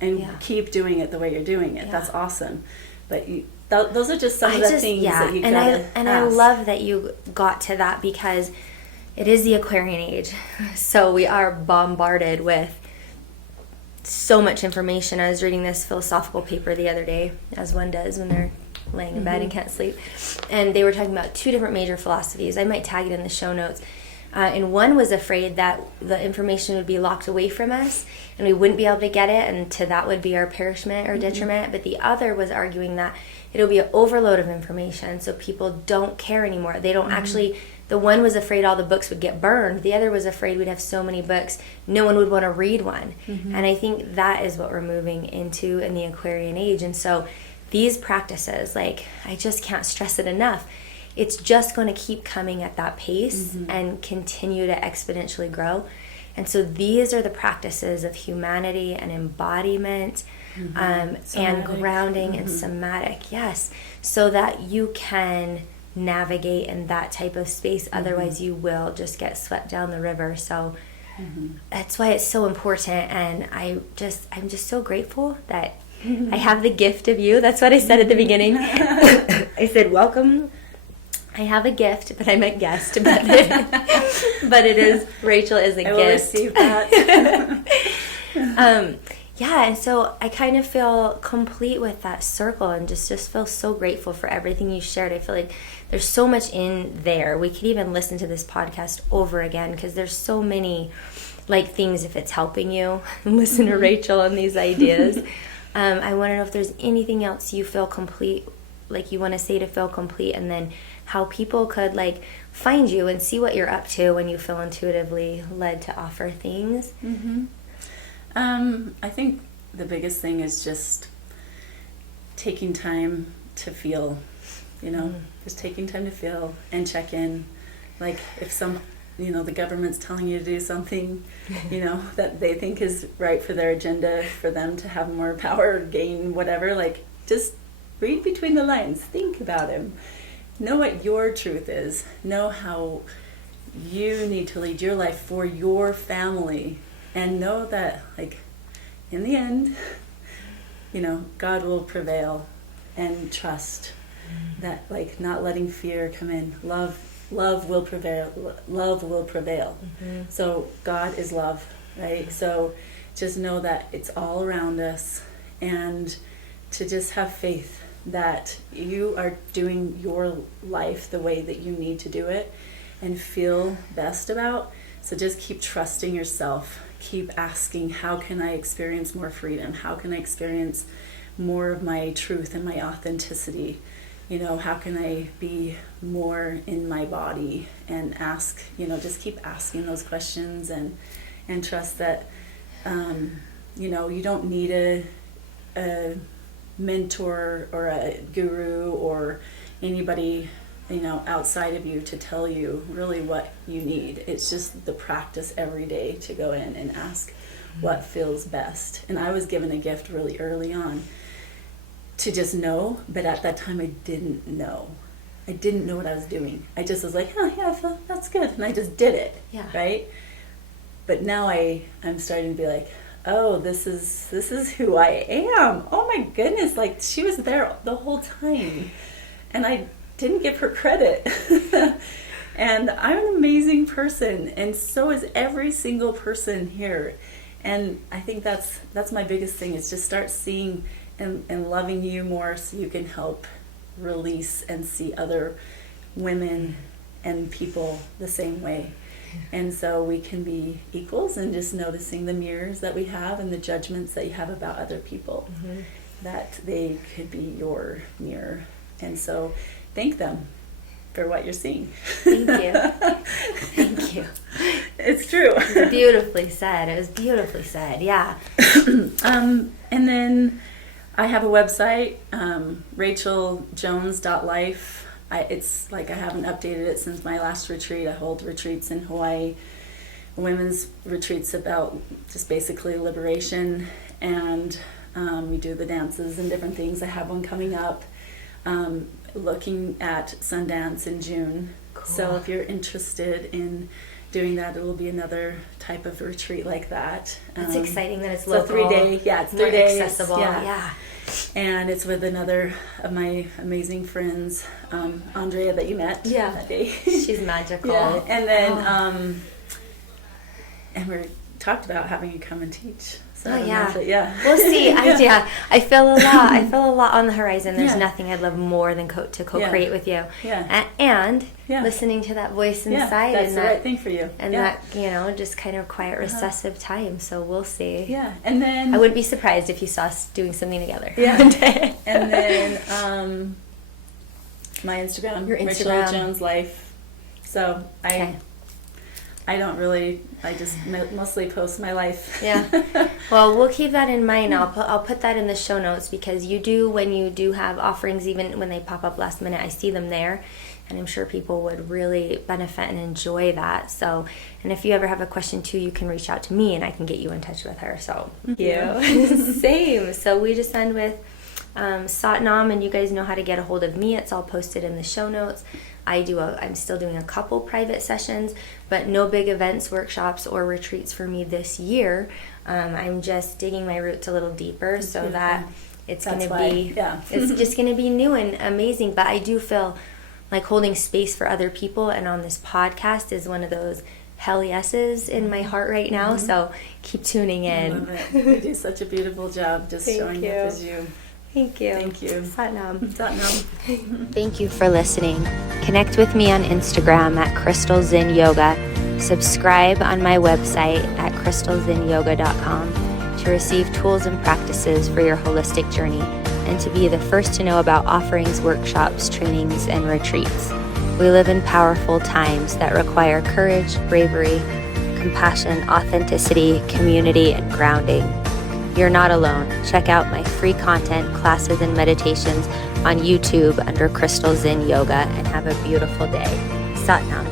And keep doing it the way you're doing it. That's awesome. But those are just some of the things that you gotta ask. I love that you got to that because it is the Aquarian age. So we are bombarded with so much information. I was reading this philosophical paper the other day, as one does when they're laying in bed and can't sleep. And they were talking about 2 different major philosophies. I might tag it in the show notes. And one was afraid that the information would be locked away from us and we wouldn't be able to get it, and to that would be our perishment or detriment. But the other was arguing that it'll be an overload of information, so people don't care anymore. They don't actually, the one was afraid all the books would get burned. The other was afraid we'd have so many books, no one would want to read one. And I think that is what we're moving into in the Aquarian age. And so these practices, like, I just can't stress it enough. It's just going to keep coming at that pace and continue to exponentially grow. And so these are the practices of humanity and embodiment and grounding and somatic, so that you can navigate in that type of space. Otherwise you will just get swept down the river. So that's why it's so important. And I'm just so grateful that I have the gift of you. That's what I said at the beginning. I said, welcome. I have a gift, but I meant guest. But it is, Rachel is a gift. I will receive that. And so I kind of feel complete with that circle and just feel so grateful for everything you shared. I feel like there's so much in there. We could even listen to this podcast over again because there's so many like things if it's helping you. Listen to Rachel on these ideas. I want to know if there's anything else you feel complete, like you want to say to feel complete, and then how people could like find you and see what you're up to when you feel intuitively led to offer things. I think the biggest thing is just taking time to feel, just taking time to feel and check in. Like if the government's telling you to do something, that they think is right for their agenda, for them to have more power, gain whatever, like just read between the lines, think about him. Know what your truth is. Know how you need to lead your life for your family. And know that, like, in the end, God will prevail. And trust that, like, not letting fear come in. Love will prevail. Love will prevail. So God is love, right? So just know that it's all around us. And to just have faith that you are doing your life the way that you need to do it and feel best about. So just keep trusting yourself. Keep asking, how can I experience more freedom? How can I experience more of my truth and my authenticity? How can I be more in my body? And ask, just keep asking those questions and trust that, you don't need a mentor or a guru or anybody outside of you to tell you really what you need. It's just the practice every day to go in and ask what feels best. And I was given a gift really early on to just know, but at that time I didn't know what I was doing. I just was like, I feel that's good, and I just did it. Right? But now I'm starting to be like, oh, this is who I am. Oh my goodness, like she was there the whole time. And I didn't give her credit. And I'm an amazing person, and so is every single person here. And I think that's my biggest thing, is just start seeing and loving you more, so you can help release and see other women and people the same way. And so we can be equals, and just noticing the mirrors that we have and the judgments that you have about other people, that they could be your mirror. And so thank them for what you're seeing. Thank you. Thank you. It's true. It was beautifully said. It was beautifully said. Yeah. And then I have a website, racheljones.life. It's like I haven't updated it since my last retreat. I hold retreats in Hawaii, women's retreats about just basically liberation, and we do the dances and different things. I have one coming up, looking at Sundance in June. Cool. So if you're interested in doing that, it will be another type of retreat like that. It's exciting that it's local. 3 day, yeah, it's 3 more days, accessible. Yeah. And it's with another of my amazing friends, Andrea, that you met that day. She's magical. Yeah. And then and we talked about having you come and teach. So We'll see. I feel a lot. I feel a lot on the horizon. There's nothing I'd love more than to co-create with you. Yeah. And listening to that voice inside. That's and the that, right thing for you. And that, just kind of quiet, recessive time. So we'll see. Yeah. And then I wouldn't be surprised if you saw us doing something together. Yeah. And then my Instagram, your Rachel Instagram. Jones Life. So I don't really, I just mostly post my life. Yeah. Well, we'll keep that in mind. I'll put that in the show notes, because when you do have offerings, even when they pop up last minute, I see them there, and I'm sure people would really benefit and enjoy that. So, and if you ever have a question too, you can reach out to me and I can get you in touch with her. So, thank you. Same. So we just end with Satnam, and you guys know how to get a hold of me. It's all posted in the show notes. I'm still doing a couple private sessions, but no big events, workshops, or retreats for me this year. I'm just digging my roots a little deeper, so that it's going to be, it's just going to be new and amazing. But I do feel like holding space for other people, and on this podcast is one of those hell yeses in my heart right now. So keep tuning in. I love it. You do such a beautiful job just showing up as you. Thank you. Thank you. Satnam. Satnam. Thank you for listening. Connect with me on Instagram at Crystal Zinn Yoga. Subscribe on my website at crystalzinnyoga.com to receive tools and practices for your holistic journey, and to be the first to know about offerings, workshops, trainings, and retreats. We live in powerful times that require courage, bravery, compassion, authenticity, community, and grounding. You're not alone. Check out my free content, classes, and meditations on YouTube under Crystal Zinn Yoga, and have a beautiful day. Satnam.